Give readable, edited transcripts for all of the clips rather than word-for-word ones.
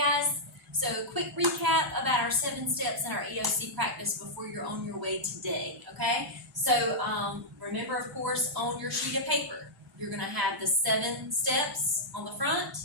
guys, so a quick recap about our 7 steps in our EOC practice before you're on your way today, okay? So remember, of course, on your sheet of paper, you're gonna have the 7 steps on the front,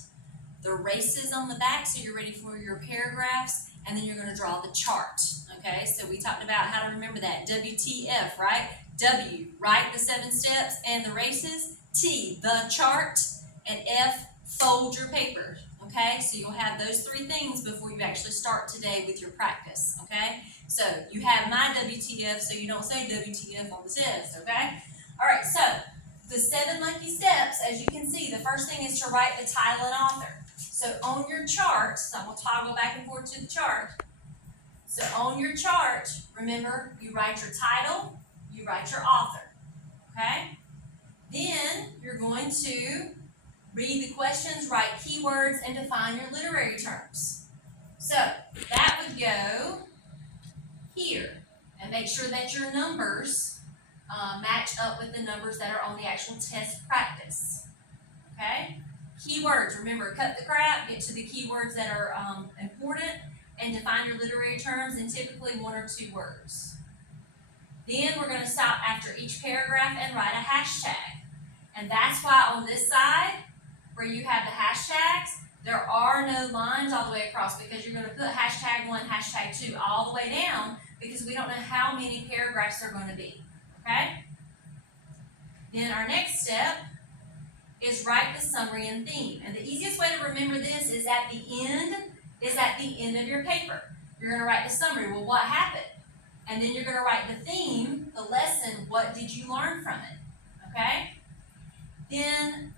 the races on the back, so you're ready for your paragraphs, and then you're gonna draw the chart, okay? So we talked about how to remember that. WTF, right? W, write the 7 steps and the races. T, the chart. And F, fold your paper, okay? So you'll have those 3 things before you actually start today with your practice, okay? So you have my WTF, so you don't say WTF on the test, okay? All right, so the 7 lucky steps, as you can see, the first thing is to write the title and author. So on your chart, so I'm going to toggle back and forth to the chart. So on your chart, remember, you write your title, you write your author, okay? Then you're going to read the questions, write keywords, and define your literary terms. So that would go here. And make sure that your numbers match up with the numbers that are on the actual test practice. Okay? Keywords, remember, cut the crap, get to the keywords that are important, and define your literary terms in typically 1 or 2 words. Then we're going to stop after each paragraph and write a hashtag. And that's why on this side, where you have the hashtags, there are no lines all the way across, because you're going to put hashtag 1, hashtag 2 all the way down, because we don't know how many paragraphs they're going to be, okay? Then our next step is write the summary and theme. And the easiest way to remember this is at the end of your paper. You're going to write the summary, well, what happened? And then you're going to write the theme, the lesson, what did you learn from it, okay? Then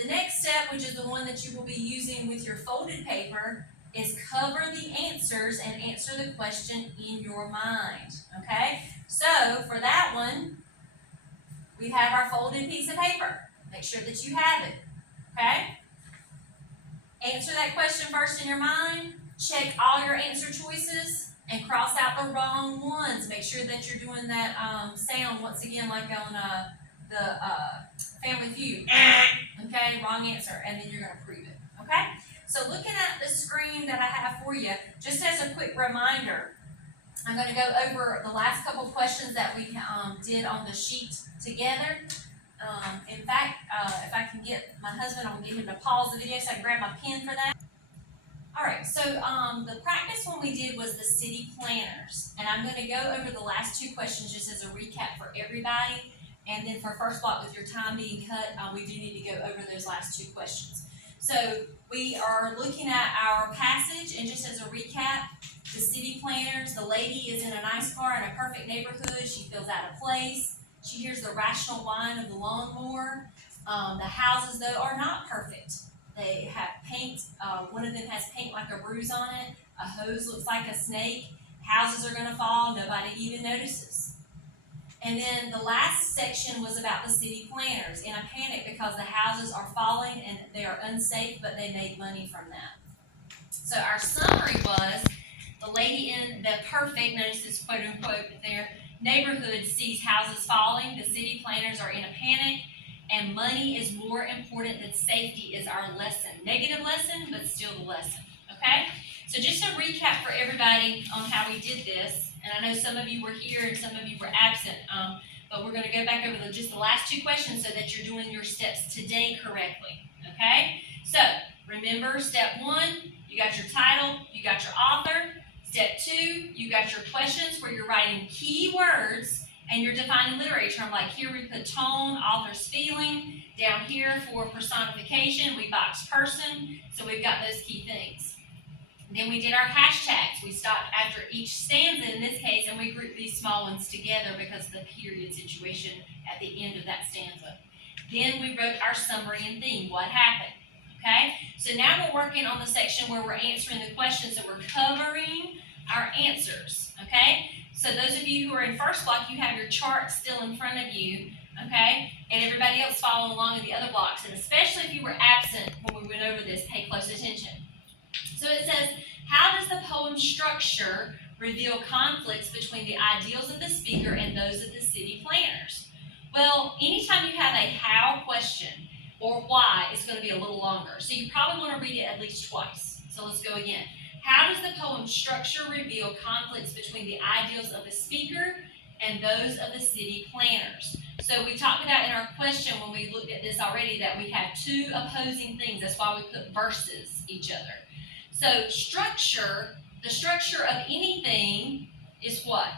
the next step, which is the one that you will be using with your folded paper, is cover the answers and answer the question in your mind, okay? So for that one, we have our folded piece of paper. Make sure that you have it, okay? Answer that question first in your mind, check all your answer choices, and cross out the wrong ones. Make sure that you're doing that sound once again, like on the Family Feud. Okay, wrong answer, and then you're going to prove it. Okay? So looking at the screen that I have for you, just as a quick reminder, I'm going to go over the last couple of questions that we did on the sheet together. In fact, if I can get my husband, I'm going to get him to pause the video so I can grab my pen for that. All right, so the practice one we did was the city planners, and I'm going to go over the last 2 questions just as a recap for everybody. And then for first block, with your time being cut, we do need to go over those last 2 questions. So we are looking at our passage, and just as a recap, the city planners, the lady is in a nice car in a perfect neighborhood. She feels out of place. She hears the rational whine of the lawnmower. The houses, though, are not perfect. They have paint. One of them has paint like a bruise on it. A hose looks like a snake. Houses are going to fall. Nobody even notices. And then the last section was about the city planners in a panic because the houses are falling and they are unsafe, but they made money from that. So our summary was, the lady in the perfect, notice this quote unquote there, neighborhood sees houses falling, the city planners are in a panic, and money is more important than safety is our lesson. Negative lesson, but still the lesson, okay? So just a recap for everybody on how we did this. And I know some of you were here and some of you were absent, but we're going to go back over just the last 2 questions so that you're doing your steps today correctly, okay? So remember, step 1, you got your title, you got your author. Step 2, you got your questions where you're writing key words and you're defining literary term. Like here we put tone, author's feeling. Down here for personification, we boxed person. So we've got those key things. Then we did our hashtags. We stopped after each stanza in this case, and we grouped these small ones together because of the period situation at the end of that stanza. Then we wrote our summary and theme, what happened, okay? So now we're working on the section where we're answering the questions, so we're covering our answers, okay? So those of you who are in first block, you have your chart still in front of you, okay? And everybody else following along in the other blocks, and especially if you were absent when we went over this, pay close attention. So it says, how does the poem structure reveal conflicts between the ideals of the speaker and those of the city planners? Well, anytime you have a how question or why, it's going to be a little longer. So you probably want to read it at least twice. So So let's go again. How does the poem's structure reveal conflicts between the ideals of the speaker and those of the city planners? So we talked about in our question when we looked at this already that we have two opposing things. That's why we put versus each other. So structure, the structure of anything is what?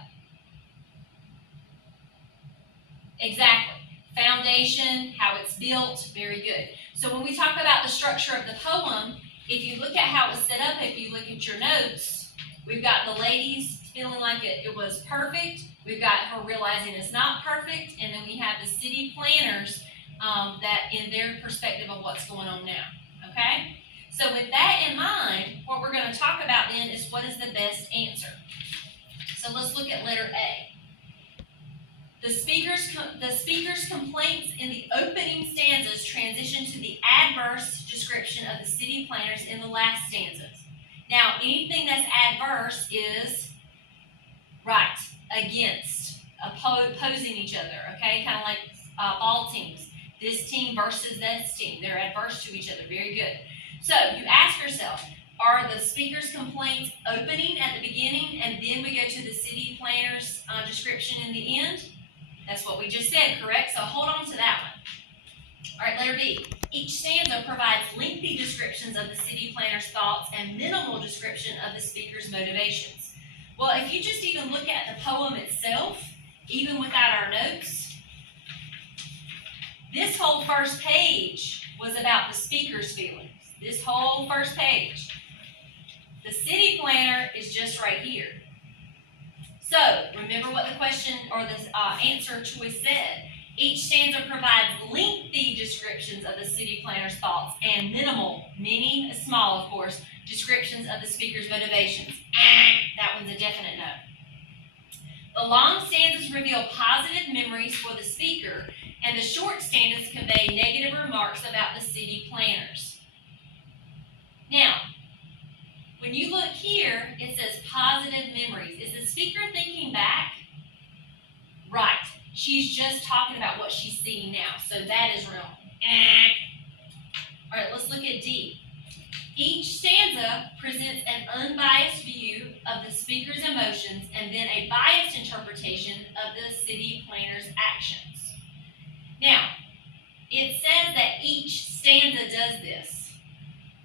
Exactly. Foundation, how it's built, very good. So when we talk about the structure of the poem, if you look at how it was set up, if you look at your notes, we've got the ladies feeling like it was perfect. We've got her realizing it's not perfect. And then we have the city planners that in their perspective of what's going on now. Okay? So with that in mind, what we're going to talk about then is what is the best answer. So let's look at letter A. The speaker's complaints in the opening stanzas transition to the adverse description of the city planners in the last stanzas. Now, anything that's adverse is right, against, opposing each other, okay? Kind of like ball teams. This team versus this team. They're adverse to each other. Very good. So, you ask yourself, are the speaker's complaints opening at the beginning and then we go to the city planner's description in the end? That's what we just said, correct? So hold on to that one. All right, letter B. Each stanza provides lengthy descriptions of the city planner's thoughts and minimal description of the speaker's motivations. Well, if you just even look at the poem itself, even without our notes, this whole first page was about the speaker's feelings. This whole first page. The city planner is just right here. So, remember what the question or the answer choice said. Each stanza provides lengthy descriptions of the city planner's thoughts and minimal, meaning small of course, descriptions of the speaker's motivations. That one's a definite no. The long stanzas reveal positive memories for the speaker, and the short stanzas convey negative remarks about the city planners. Now, when you look here, it says positive memories. Is the speaker thinking back? Right. She's just talking about what she's seeing now. So that is wrong. All right, let's look at D. Each stanza presents an unbiased view of the speaker's emotions and then a biased interpretation of the city planner's actions. Now, it says that each stanza does this.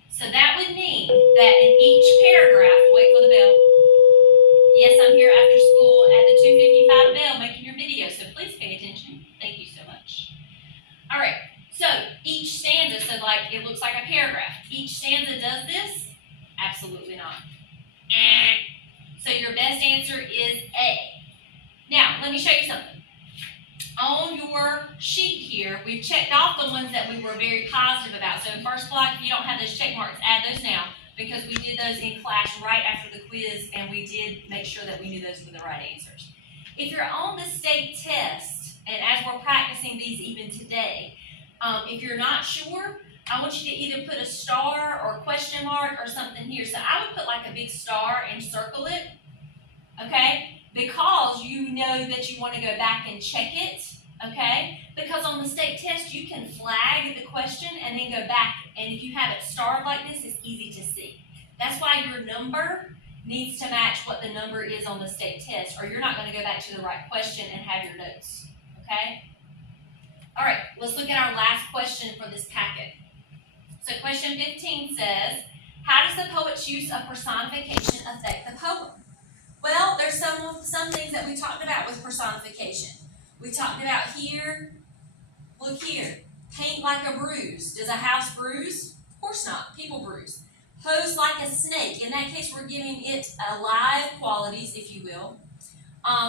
So that would mean that in each paragraph, wait for the bell. Yes, I'm here after school at the 2:55 bell making your video, so please pay attention. Thank you so much. All right, so each stanza, so like it looks like a paragraph. Each stanza does this? Absolutely not. So your best answer is A. Now, let me show you something. On your sheet here, we've checked off the ones that we were very positive about. So in first block, if you don't have those check marks, add those now because we did those in class right after the quiz and we did make sure that we knew those were the right answers. If you're on the state test, and as we're practicing these even today, if you're not sure, I want you to either put a star or a question mark or something here. So I would put like a big star and circle it, okay? Because you know that you want to go back and check it, okay? Because on the state test, you can flag the question and then go back. And if you have it starred like this, it's easy to see. That's why your number needs to match what the number is on the state test, or you're not going to go back to the right question and have your notes, okay? All right, let's look at our last question for this packet. So question 15 says, how does the poet's use of personification affect the poem? Well, there's some things that we talked about with personification. We talked about here, look here, paint like a bruise. Does a house bruise? Of course not, people bruise. Pose like a snake. In that case, we're giving it alive qualities, if you will.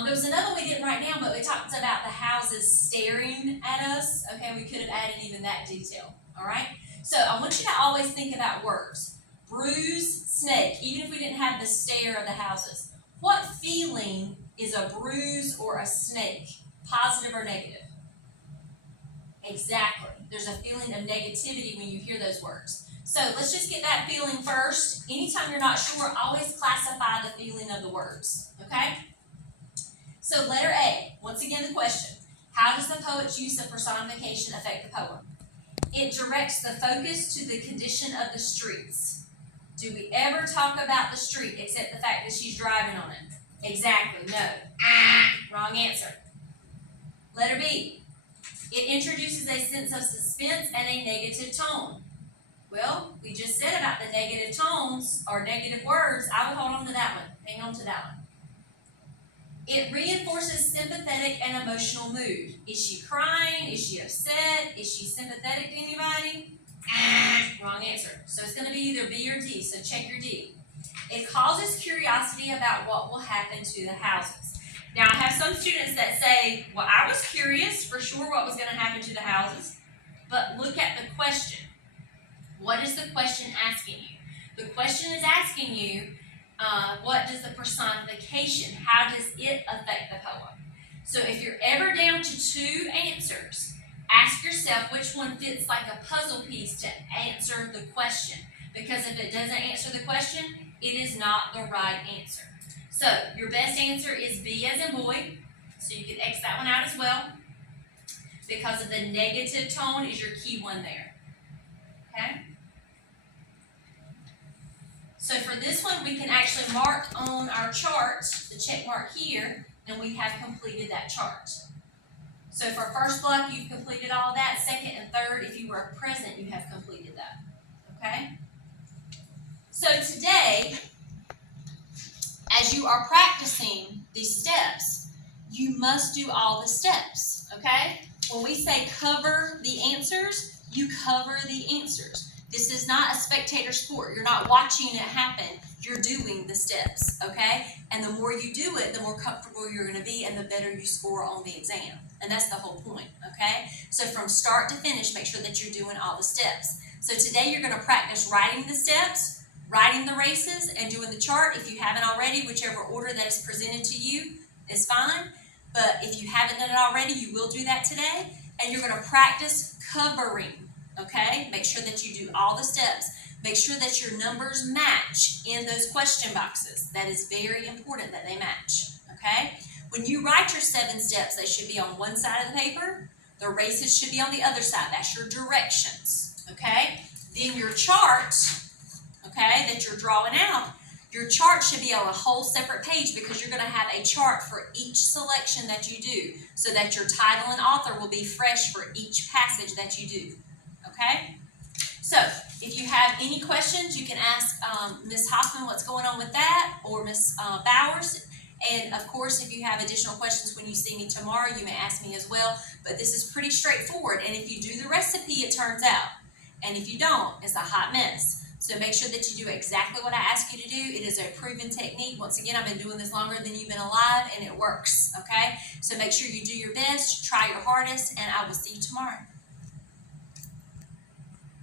There was another one we didn't write down, but we talked about the houses staring at us. Okay, we could have added even that detail, all right? So I want you to always think about words. Bruise, snake, even if we didn't have the stare of the houses. What feeling is a bruise or a snake? Positive or negative? Exactly. There's a feeling of negativity when you hear those words. So let's just get that feeling first. Anytime you're not sure, always classify the feeling of the words, okay? So letter A, once again the question. How does the poet's use of personification affect the poem? It directs the focus to the condition of the streets. Do we ever talk about the street except the fact that she's driving on it? Exactly, no. Wrong answer. Letter B. It introduces a sense of suspense and a negative tone. Well, we just said about the negative tones or negative words. I would hold on to that one. Hang on to that one. It reinforces sympathetic and emotional mood. Is she crying? Is she upset? Is she sympathetic to anybody? Wrong answer. So it's going to be either B or D, so check your D. It causes curiosity about what will happen to the houses. Now, I have some students that say, well, I was curious for sure what was going to happen to the houses, but look at the question. What is the question asking you? The question is asking you, what does the personification, how does it affect the poem? So if you're ever down to two answers, ask yourself which one fits like a puzzle piece to answer the question. Because if it doesn't answer the question, it is not the right answer. So your best answer is B as in boy. So you can X that one out as well. Because of the negative tone is your key one there. Okay? So for this one, we can actually mark on our chart, the check mark here, and we have completed that chart. So for first block, you've completed all that. Second and third, if you were present, you have completed that. Okay? So today, as you are practicing these steps, you must do all the steps. Okay? When we say cover the answers, you cover the answers. This is not a spectator sport. You're not watching it happen. You're doing the steps, okay? And the more you do it, the more comfortable you're going to be and the better you score on the exam. And that's the whole point, okay? So from start to finish, make sure that you're doing all the steps. So today you're going to practice writing the steps, writing the races, and doing the chart. If you haven't already, whichever order that is presented to you is fine. But if you haven't done it already, you will do that today. And you're going to practice covering. Okay, make sure that you do all the steps. Make sure that your numbers match in those question boxes. That is very important that they match. Okay, when you write your 7 steps, they should be on one side of the paper. The races should be on the other side. That's your directions. Okay, then your chart, okay, that you're drawing out, your chart should be on a whole separate page because you're going to have a chart for each selection that you do so that your title and author will be fresh for each passage that you do. Okay, so if you have any questions, you can ask Ms. Hoffman what's going on with that, or Ms. Bowers. And of course, if you have additional questions when you see me tomorrow, you may ask me as well. But this is pretty straightforward. And if you do the recipe, it turns out. And if you don't, it's a hot mess. So make sure that you do exactly what I ask you to do. It is a proven technique. Once again, I've been doing this longer than you've been alive, and it works. Okay, so make sure you do your best, try your hardest, and I will see you tomorrow.